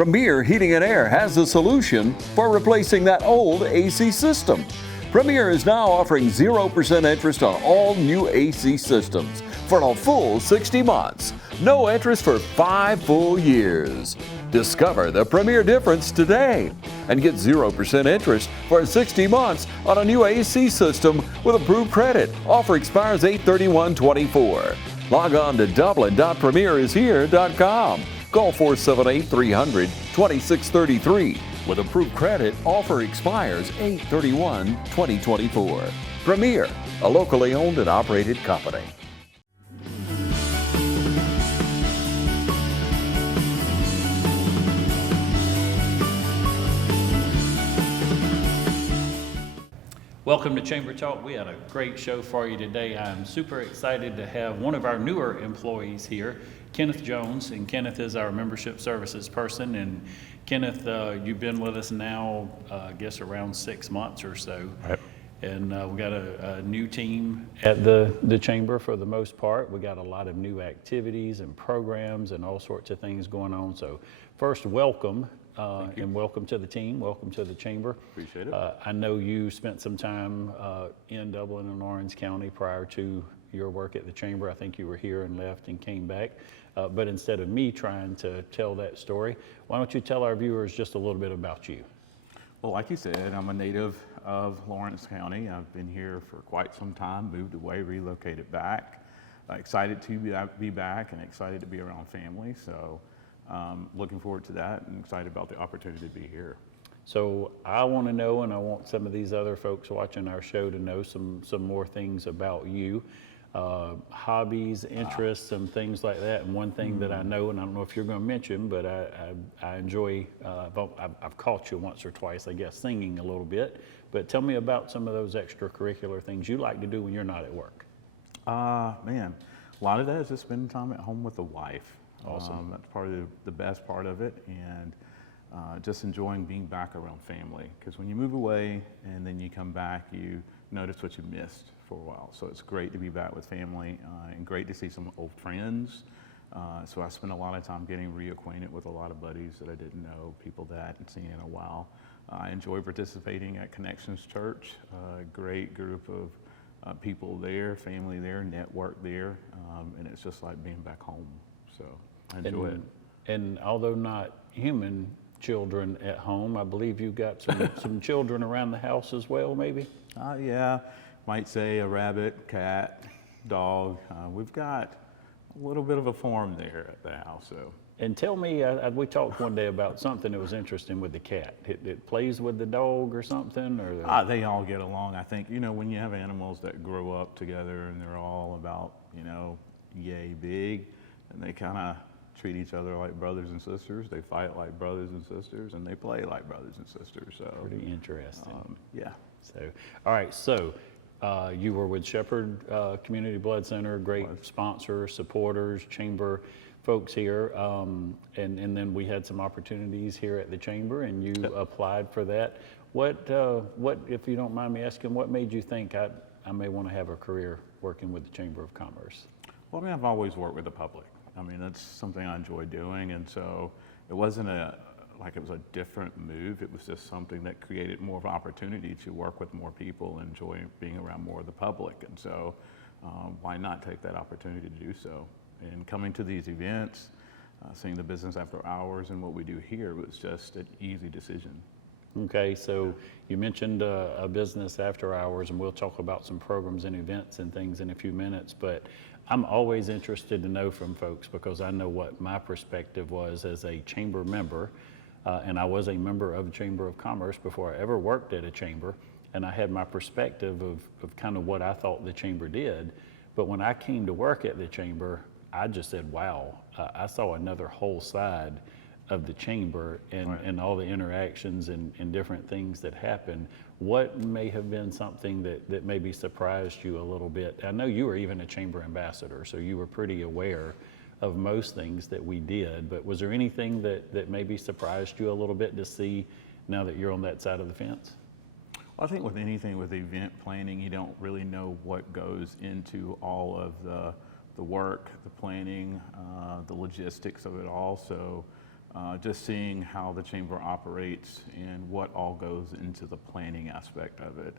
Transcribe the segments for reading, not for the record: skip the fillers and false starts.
Premier Heating and Air has a solution for replacing that old AC system. Premier is now offering 0% interest on all new AC systems for a full 60 months. No interest for 5 full years. Discover the Premier difference today and get 0% interest for 60 months on a new AC system with approved credit. Offer expires 8/31/24. Log on to dublin.premierishere.com. Call 478-300-2633. With approved credit, offer expires 8/31/2024. Premier, a locally owned and operated company. Welcome to Chamber Talk. We had a great show for you today. I'm super excited to have one of our newer employees here, Kenneth Jones, and Kenneth is our membership services person. And Kenneth, you've been with us now, I guess around 6 months or so. Right. And we got a new team at the Chamber for the most part. We got a lot of new activities and programs and all sorts of things going on. So first, welcome. And welcome to the team, welcome to the Chamber. Appreciate it. I know you spent some time in Dublin and Orange County prior to your work at the Chamber. I think you were here and left and came back. But instead of me trying to tell that story, why don't you tell our viewers just a little bit about you? Well, like you said, I'm a native of Lawrence County. I've been here for quite some time, moved away, relocated back. Excited to be back and excited to be around family. So looking forward to that and excited about the opportunity to be here. So I want to know, and I want some of these other folks watching our show to know some more things about you, hobbies, interests, some things like that. And one thing that I know, and I don't know if you're going to mention, but I enjoy, I've caught you once or twice, I guess, singing a little bit. But tell me about some of those extracurricular things you like to do when you're not at work. Man, a lot of that is just spending time at home with the wife. Awesome. That's part of the best part of it, and just enjoying being back around family. Because when you move away and then you come back, you notice what you missed for a while. So it's great to be back with family and great to see some old friends. So I spent a lot of time getting reacquainted with a lot of buddies that I didn't know, people that I hadn't seen in a while. I enjoy participating at Connections Church, a great group of people there, family there, network there, and it's just like being back home. So I enjoy it. And although not human children at home, I believe you've got some children around the house as well, maybe? Yeah, might say a rabbit, cat, dog. We've got a little bit of a farm there at the house. So. And tell me, we talked one day about something that was interesting with the cat. It plays with the dog or something? Or they all get along. I think, when you have animals that grow up together and they're all about, yay big, and they kind of treat each other like brothers and sisters. They fight like brothers and sisters, and they play like brothers and sisters. So pretty interesting. Yeah. So, all right. So you were with Shepherd Community Blood Center, great sponsors, supporters, Chamber folks here, and then we had some opportunities here at the Chamber, and you applied for that. What, if you don't mind me asking, what made you think I may want to have a career working with the Chamber of Commerce? Well, I've always worked with the public. That's something I enjoy doing, and so it wasn't like it was a different move. It was just something that created more of an opportunity to work with more people and enjoy being around more of the public. And so why not take that opportunity to do so? And coming to these events, seeing the business after hours and what we do here was just an easy decision. Okay, so you mentioned a business after hours, and we'll talk about some programs and events and things in a few minutes, but I'm always interested to know from folks, because I know what my perspective was as a Chamber member, and I was a member of the Chamber of Commerce before I ever worked at a Chamber, and I had my perspective of kind of what I thought the Chamber did. But when I came to work at the Chamber, I just said, wow, I saw another whole side of the Chamber and all the interactions and different things that happen. What may have been something that maybe surprised you a little bit? I know you were even a Chamber ambassador, so you were pretty aware of most things that we did, but was there anything that maybe surprised you a little bit to see now that you're on that side of the fence? Well, I think with anything with event planning, you don't really know what goes into all of the work, the planning, the logistics of it all. So just seeing how the chamber operates and what all goes into the planning aspect of it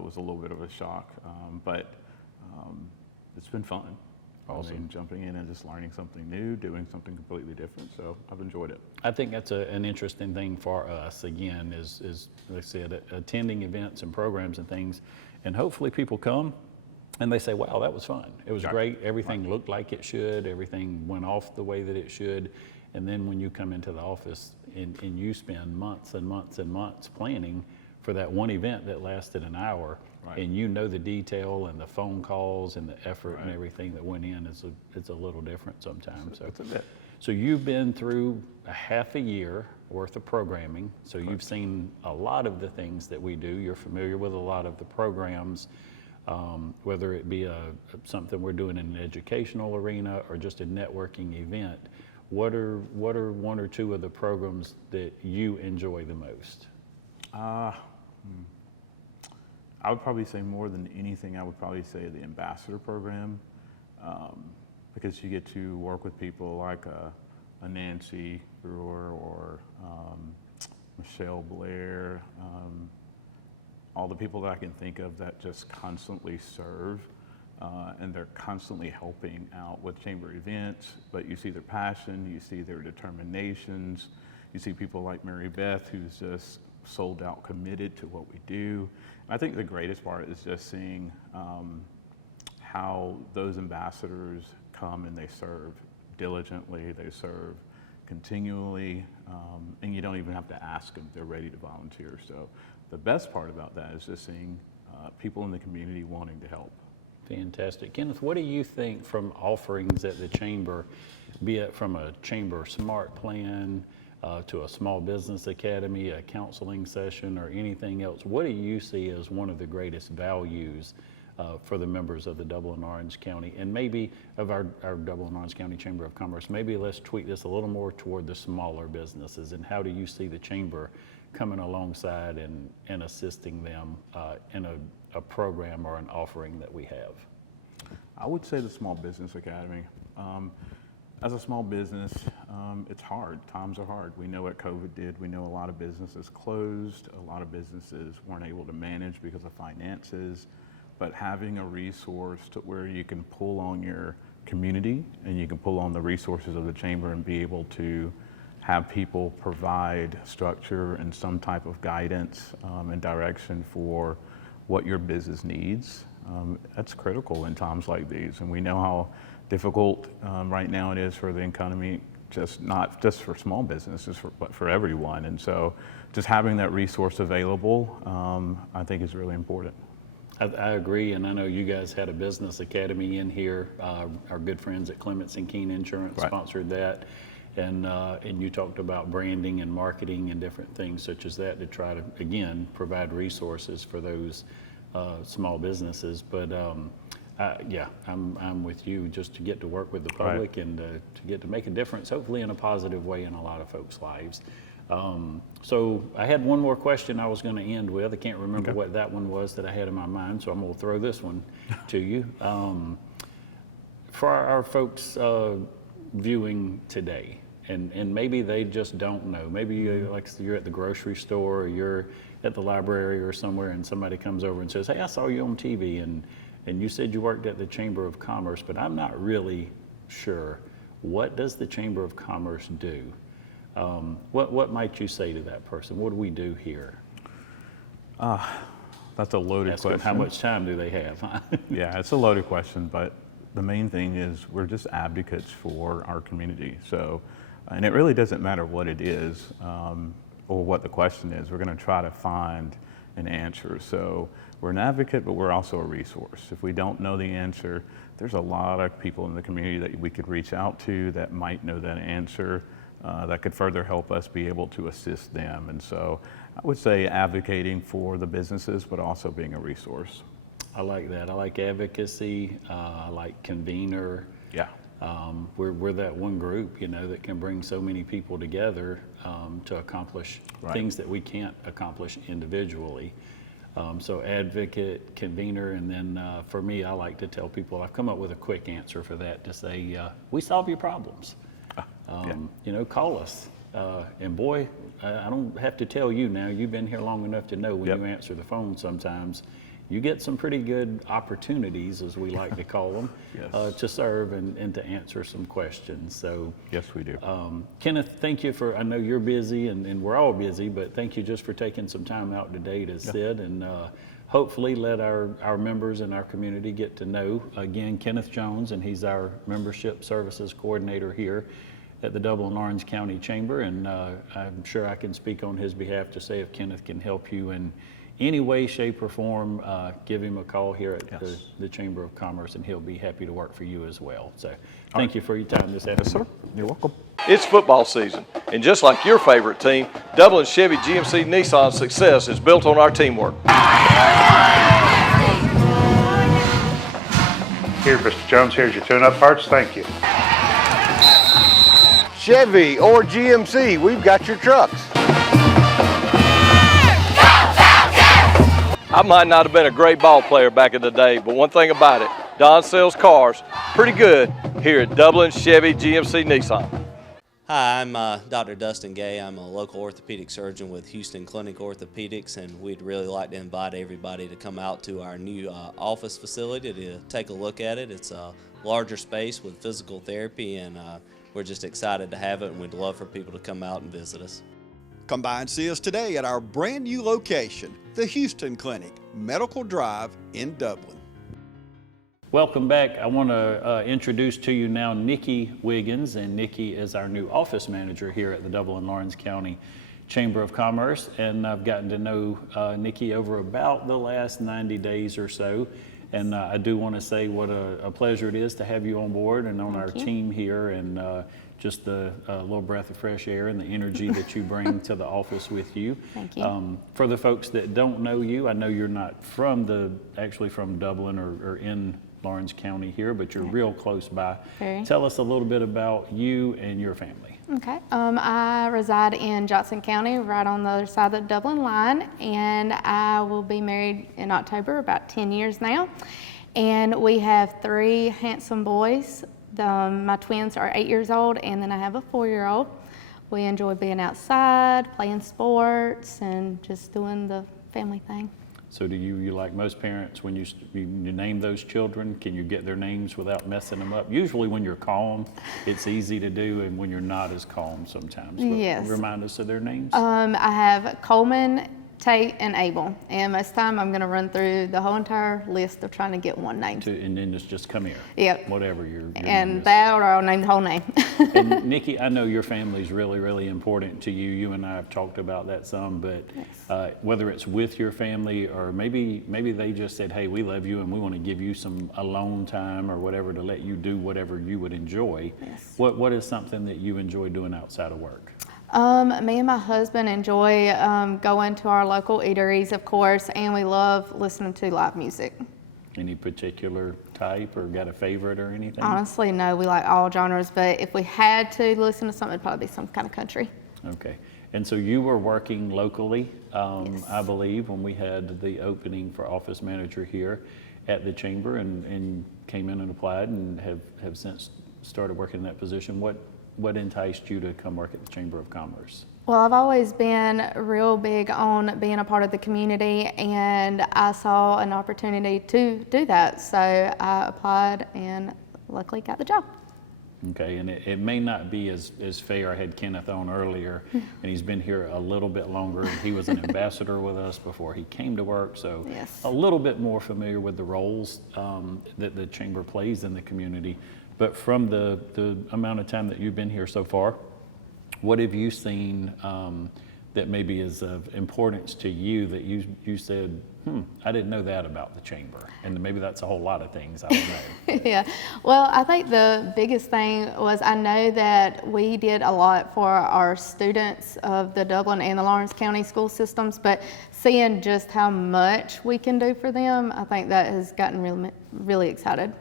was a little bit of a shock, but it's been fun. Awesome. I mean, jumping in and just learning something new, doing something completely different, so I've enjoyed it. I think that's an interesting thing for us, again, is like I said, attending events and programs and things, and hopefully people come and they say, wow, that was fun. It was great. Everything looked like it should. Everything went off the way that it should. And then when you come into the office and you spend months and months and months planning for that one event that lasted an hour, and you know the detail and the phone calls and the effort and everything that went in, it's a little different sometimes. It's a bit. So you've been through a half a year worth of programming. So you've seen a lot of the things that we do. You're familiar with a lot of the programs, whether it be something we're doing in an educational arena or just a networking event. What are one or two of the programs that you enjoy the most? I would probably say more than anything, I would probably say the ambassador program, because you get to work with people like a Nancy Brewer or Michelle Blair, all the people that I can think of that just constantly serve, and they're constantly helping out with chamber events, but you see their passion, you see their determinations, you see people like Mary Beth who's just sold out, committed to what we do. I think the greatest part is just seeing how those ambassadors come and they serve diligently, they serve continually, and you don't even have to ask them, they're ready to volunteer. So the best part about that is just seeing people in the community wanting to help. Fantastic. Kenneth, what do you think from offerings at the chamber, be it from a chamber smart plan, to a small business academy, a counseling session, or anything else? What do you see as one of the greatest values for the members of the Dublin Orange County, and maybe of our Dublin Orange County Chamber of Commerce? Maybe let's tweak this a little more toward the smaller businesses, and how do you see the chamber coming alongside and assisting them in a program or an offering that we have? I would say the Small Business Academy. As a small business, it's hard. Times are hard. We know what COVID did. We know a lot of businesses closed. A lot of businesses weren't able to manage because of finances. But having a resource to where you can pull on your community and you can pull on the resources of the chamber and be able to have people provide structure and some type of guidance and direction for what your business needs, that's critical in times like these. And we know how difficult right now it is for the economy, not just for small businesses, but for everyone. And so just having that resource available, I think is really important. I agree, and I know you guys had a business academy in here. Our good friends at Clements and Keene Insurance sponsored that, and you talked about branding and marketing and different things such as that to try to, again, provide resources for those small businesses. But yeah, I'm with you, just to get to work with the public and to get to make a difference, hopefully in a positive way in a lot of folks' lives. So I had one more question I was going to end with. I can't remember what that one was that I had in my mind, so I'm going to throw this one to you. For our folks viewing today, and maybe they just don't know. Maybe you're at the grocery store, or you're at the library or somewhere, and somebody comes over and says, "Hey, I saw you on TV, and you said you worked at the Chamber of Commerce, but I'm not really sure. What does the Chamber of Commerce do?" What might you say to that person? What do we do here? That's a loaded question. How much time do they have? Yeah, it's a loaded question, but the main thing is we're just advocates for our community. So, and it really doesn't matter what it is or what the question is. We're going to try to find an answer. So we're an advocate, but we're also a resource. If we don't know the answer, there's a lot of people in the community that we could reach out to that might know that answer. That could further help us be able to assist them. And so I would say advocating for the businesses, but also being a resource. I like that. I like advocacy. I like convener. Yeah. We're that one group, that can bring so many people together to accomplish things that we can't accomplish individually. So advocate, convener, and then for me, I like to tell people, I've come up with a quick answer for that, to say, we solve your problems. Call us. And boy, I don't have to tell you now, you've been here long enough to know when Yep. you answer the phone sometimes, you get some pretty good opportunities, as we like to call them, Yes. to serve and to answer some questions. So, Yes, we do. Kenneth, thank you for, I know you're busy and we're all busy, but thank you just for taking some time out today to sit and hopefully let our members in our community get to know, again, Kenneth Jones, and he's our Membership Services Coordinator here at the Dublin-Orange County Chamber, and I'm sure I can speak on his behalf to say if Kenneth can help you in any way, shape, or form, give him a call here at the Chamber of Commerce, and he'll be happy to work for you as well. So thank you for your time this afternoon. Yes, sir. You're welcome. It's football season, and just like your favorite team, Dublin Chevy GMC Nissan's success is built on our teamwork. Here, Mr. Jones, here's your tune-up parts. Thank you. Chevy or GMC, we've got your trucks. I might not have been a great ball player back in the day, but one thing about it, Don sells cars pretty good here at Dublin Chevy GMC Nissan. Hi, I'm Dr. Dustin Gay. I'm a local orthopedic surgeon with Houston Clinic Orthopedics, and we'd really like to invite everybody to come out to our new office facility to take a look at it. It's a larger space with physical therapy, and we're just excited to have it, and we'd love for people to come out and visit us. Come by and see us today at our brand new location, the Houston Clinic, Medical Drive in Dublin. Welcome back. I want to introduce to you now Nikki Wiggins, and Nikki is our new office manager here at the Dublin-Orange County Chamber of Commerce, and I've gotten to know Nikki over about the last 90 days or so, and I do want to say what a pleasure it is to have you on board and on our team here, and just the little breath of fresh air and the energy that you bring to the office with you. Thank you. For the folks that don't know you, I know you're not actually from Dublin or in Lawrence County here, but you're real close by. Very. Tell us a little bit about you and your family. Okay. I reside in Johnson County, right on the other side of the Dublin line, and I will be married in October, about 10 years now. And we have 3 handsome boys. My twins are 8 years old, and then I have a 4-year-old. We enjoy being outside, playing sports, and just doing the family thing. So do you like most parents, when you name those children, can you get their names without messing them up? Usually when you're calm, it's easy to do, and when you're not as calm sometimes. But Yes. remind us of their names. I have Coleman, Tate, and Abel, and most of the time I'm going to run through the whole entire list of trying to get one name. And then just come here. Yep. Whatever your name And is. that, or I'll name the whole name. And Nikki, I know your family's really, really important to you. You and I have talked about that some, but whether it's with your family or maybe they just said, hey, we love you and we want to give you some alone time or whatever to let you do whatever you would enjoy. Yes. What is something that you enjoy doing outside of work? Me and my husband enjoy going to our local eateries, of course, and we love listening to live music. Any particular type or got a favorite or anything? Honestly, no, we like all genres, but if we had to listen to something, it'd probably be some kind of country. Okay. And so you were working locally, Yes. I believe, when we had the opening for office manager here at the chamber, and came in and applied and have since started working in that position. What enticed you to come work at the Chamber of Commerce? Well, I've always been real big on being a part of the community, and I saw an opportunity to do that. So I applied and luckily got the job. Okay, and it may not be as fair. I had Kenneth on earlier, and he's been here a little bit longer. He was an ambassador with us before he came to work, so Yes. a little bit more familiar with the roles that the Chamber plays in the community. But from the amount of time that you've been here so far, what have you seen that maybe is of importance to you that you said, I didn't know that about the Chamber? And maybe that's a whole lot of things, I don't know. Yeah, well, I think the biggest thing was I know that we did a lot for our students of the Dublin and the Lawrence County school systems, but seeing just how much we can do for them, I think that has gotten really excited.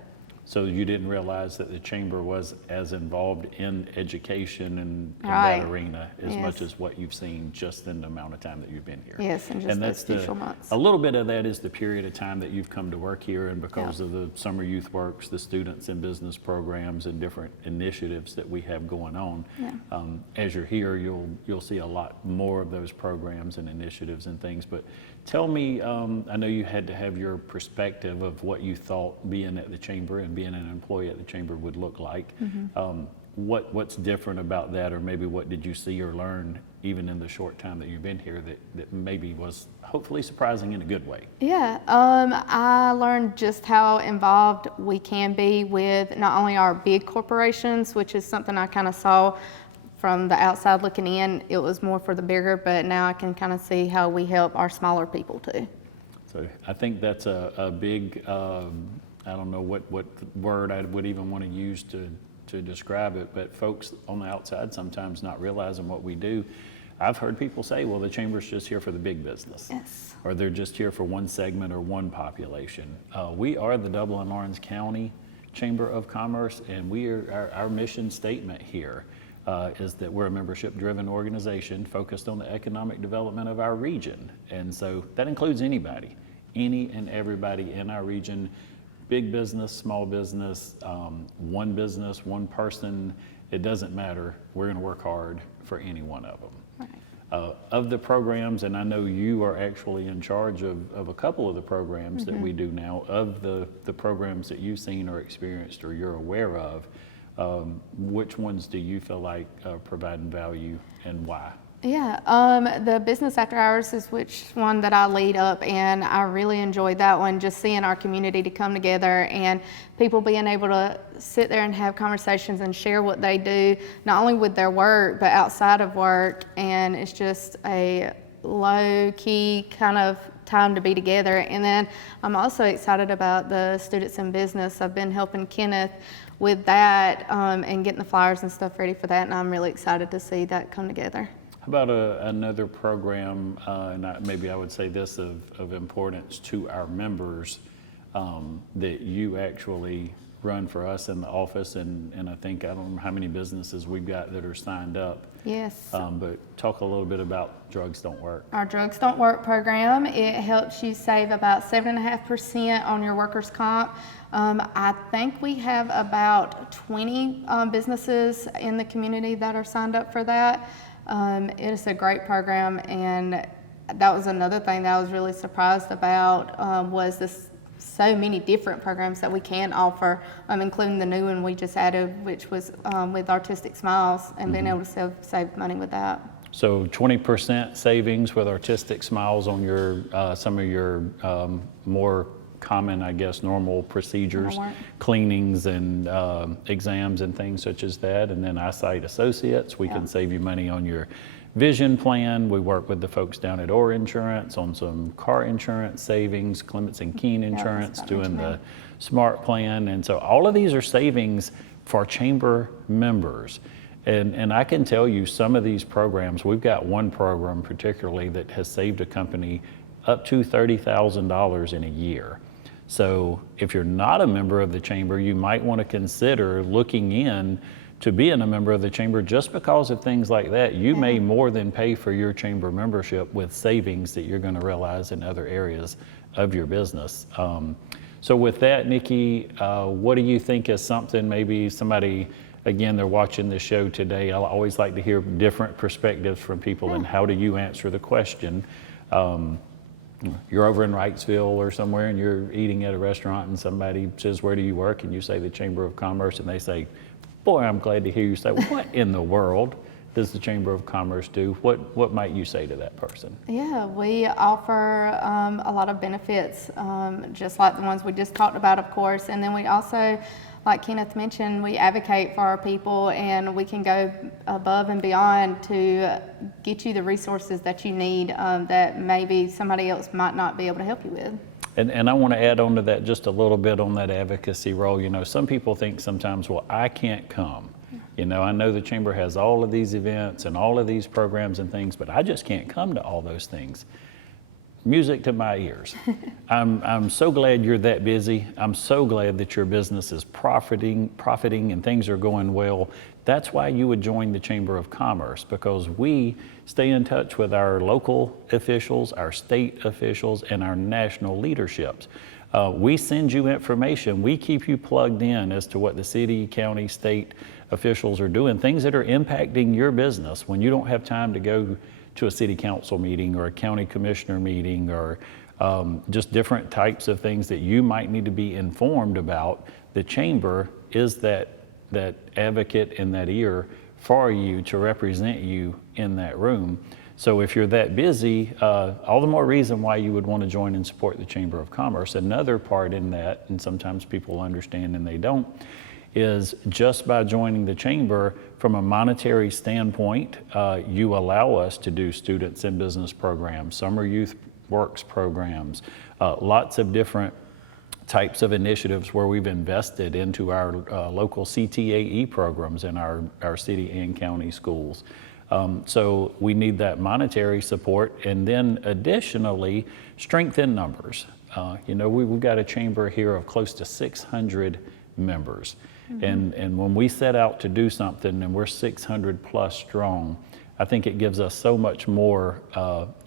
So you didn't realize that the chamber was as involved in education and in Right. that arena as Yes. much as what you've seen just in the amount of time that you've been here. Yes, in just And those that's official months. a little bit of that is the period of time that you've come to work here, and because Yeah. of the summer youth works, the students and business programs and different initiatives that we have going on. Yeah. As you're here, you'll see a lot more of those programs and initiatives and things. But tell me, I know you had to have your perspective of what you thought being at the chamber and being an employee at the chamber would look like. What's different about that, or maybe what did you see or learn even in the short time that you've been here that maybe was hopefully surprising in a good way? Yeah, I learned just how involved we can be with not only our big corporations, which is something I kind of saw from the outside looking in. It was more for the bigger, but now I can kind of see how we help our smaller people too. So I think that's a big, I don't know what word I would even want to use to describe it, but folks on the outside sometimes not realizing what we do. I've heard people say, well, the chamber's just here for the big business. Yes. Or they're just here for one segment or one population. We are the Dublin-Lawrence County Chamber of Commerce, and our mission statement here is that we're a membership-driven organization focused on the economic development of our region. And so that includes anybody, any and everybody in our region, big business, small business, one person, it doesn't matter. We're gonna work hard for any one of them. Right. Of the programs, and I know you are actually in charge of a couple of the programs that we do now, of the programs that you've seen or experienced or you're aware of, which ones do you feel like are providing value and why? Yeah, the business after hours is which one that I lead up, and I really enjoyed that one, just seeing our community to come together and people being able to sit there and have conversations and share what they do, not only with their work, but outside of work. And it's just a low-key kind of time to be together. And then I'm also excited about the students in business. I've been helping Kenneth with that and getting the flyers and stuff ready for that, and I'm really excited to see that come together. How about another program, and maybe I would say this of importance to our members, that you actually run for us in the office, and I think, I don't know how many businesses we've got that are signed up. Yes. But talk a little bit about Drugs Don't Work. Our Drugs Don't Work program, it helps you save about 7.5% on your workers' comp. I think we have about 20 businesses in the community that are signed up for that. It is a great program, and that was another thing that I was really surprised about, was this so many different programs that we can offer, including the new one we just added, which was with Artistic Smiles, and being able to save money with that. So 20% savings with Artistic Smiles on your some of your more common, I guess, normal procedures, cleanings and exams and things such as that. And then Eyesight Associates, we can save you money on your vision plan. We work with the folks down at Orr Insurance on some car insurance savings, Clements and Keene Insurance doing the SMART plan. And so all of these are savings for chamber members. And I can tell you some of these programs, we've got one program particularly that has saved a company up to $30,000 in a year. So if you're not a member of the chamber, you might want to consider looking in to being a member of the chamber just because of things like that. You may more than pay for your chamber membership with savings that you're going to realize in other areas of your business. So with that, Nikki, what do you think is something maybe somebody, again, they're watching this show today. I always like to hear different perspectives from people and how do you answer the question. You're over in Wrightsville or somewhere and you're eating at a restaurant and somebody says, where do you work? And you say the Chamber of Commerce, and they say, boy, I'm glad to hear you say, what in the world does the Chamber of Commerce do? What might you say to that person? Yeah, we offer a lot of benefits, just like the ones we just talked about, of course. And then we also, like Kenneth mentioned, we advocate for our people, and we can go above and beyond to get you the resources that you need that maybe somebody else might not be able to help you with. And I want to add on to that just a little bit on that advocacy role. You know, some people think sometimes, well, I can't come. You know, I know the chamber has all of these events and all of these programs and things, but I just can't come to all those things. music to my ears. I'm so glad you're that busy. I'm so glad that your business is profiting and things are going well. That's why you would join the Chamber of Commerce, because we stay in touch with our local officials, our state officials, and our national leaderships. We send you information. We keep you plugged in as to what the city, county, state officials are doing, things that are impacting your business when you don't have time to go to a city council meeting or a county commissioner meeting, or just different types of things that you might need to be informed about. The chamber is that advocate in that ear for you to represent you in that room. So if you're that busy, all the more reason why you would want to join and support the Chamber of Commerce. Another part in that, and sometimes people understand and they don't, is just by joining the chamber, from a monetary standpoint, you allow us to do students in business programs, summer youth works programs, lots of different types of initiatives where we've invested into our local CTAE programs in our city and county schools. So we need that monetary support, and then additionally, strength in numbers. We've got a chamber here of close to 600 members. Mm-hmm. And when we set out to do something and we're 600 plus strong, I think it gives us so much more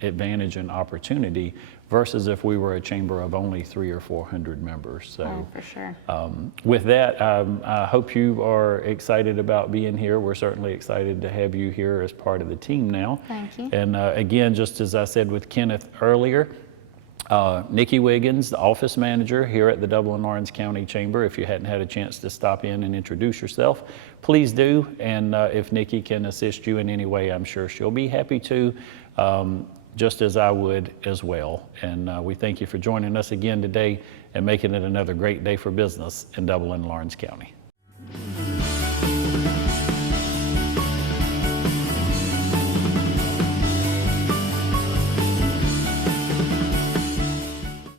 advantage and opportunity versus if we were a chamber of only 300 or 400 members. So, for sure. With that, I hope you are excited about being here. We're certainly excited to have you here as part of the team now. Thank you. And again, just as I said with Kenneth earlier, Nikki Wiggins, the office manager here at the Dublin-Lawrence County Chamber. If you hadn't had a chance to stop in and introduce yourself, please do. And if Nikki can assist you in any way, I'm sure she'll be happy to, just as I would as well. And we thank you for joining us again today and making it another great day for business in Dublin-Lawrence County.